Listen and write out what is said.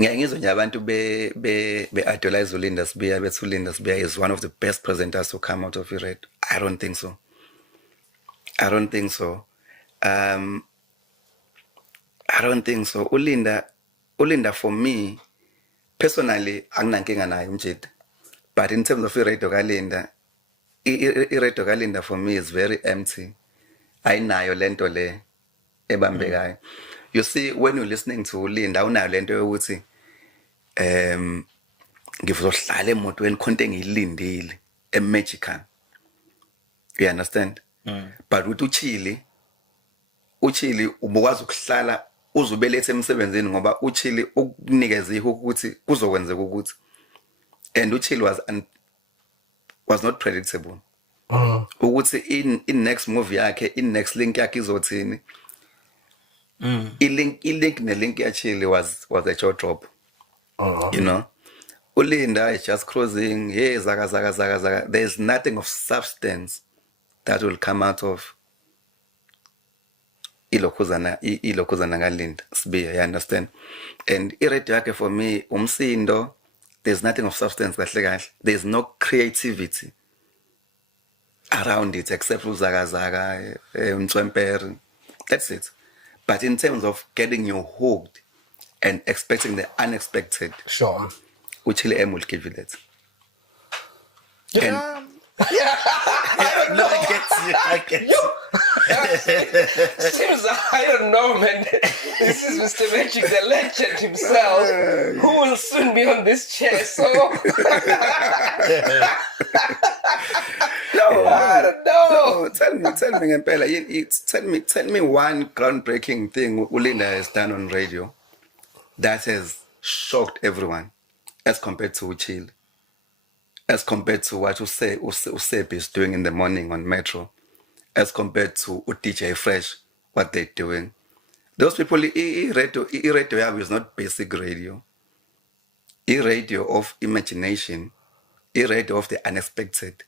Ngiyake ngizwe nje abantu be idolize uLinda Sibiya bethi uLinda Sibiya is one of the best presenters to come out of iRadio. I don't think so. I don't think so. Um, I don't think so. Ulinda for me personally anginankinga naye umjidi. But in terms of iRadio kaLinda, iRadio kaLinda for me is very empty. Ayinayo lento le ebambekayo. You see, when you're listening to uLinda awunayo lento yokuthi ngizohlala emotweni khonto engiyilindile emagical. You understand? But with uchili ubukwazi ukuhlala uzubelethe emsebenzini ngoba uchili ukunikeza ihu ukuthi kuzokwenzeka ukuthi, and uchili was not predictable. Ukuthi in next movie yakhe, in next link yakhe izothini. I-link ne-link yachili was a jaw drop. You know, uLinda is just closing. Hey, zaga. There's nothing of substance that will come out of ilokhuzana kaLinda Sibiya. You understand? And iRadio yakhe for me umsindo. There's nothing of substance kahle. There's no creativity around it except zaga Mtswempere. That's it. But in terms of getting you hooked and expecting the unexpected, sure, Uchili M will give you that. Yeah. No, I get you. Seems I don't know, man. This is Mr. Magic, the legend himself, who will soon be on this chair. So No, I don't know. no. Tell me, Ngempela, tell me one groundbreaking thing uLinda has done on radio that has shocked everyone, as compared to Uchili, as compared to what Usebi is doing in the morning on Metro, as compared to DJ Fresh, what they're doing. Those people, radio is not basic radio. Radio of imagination, radio of the unexpected.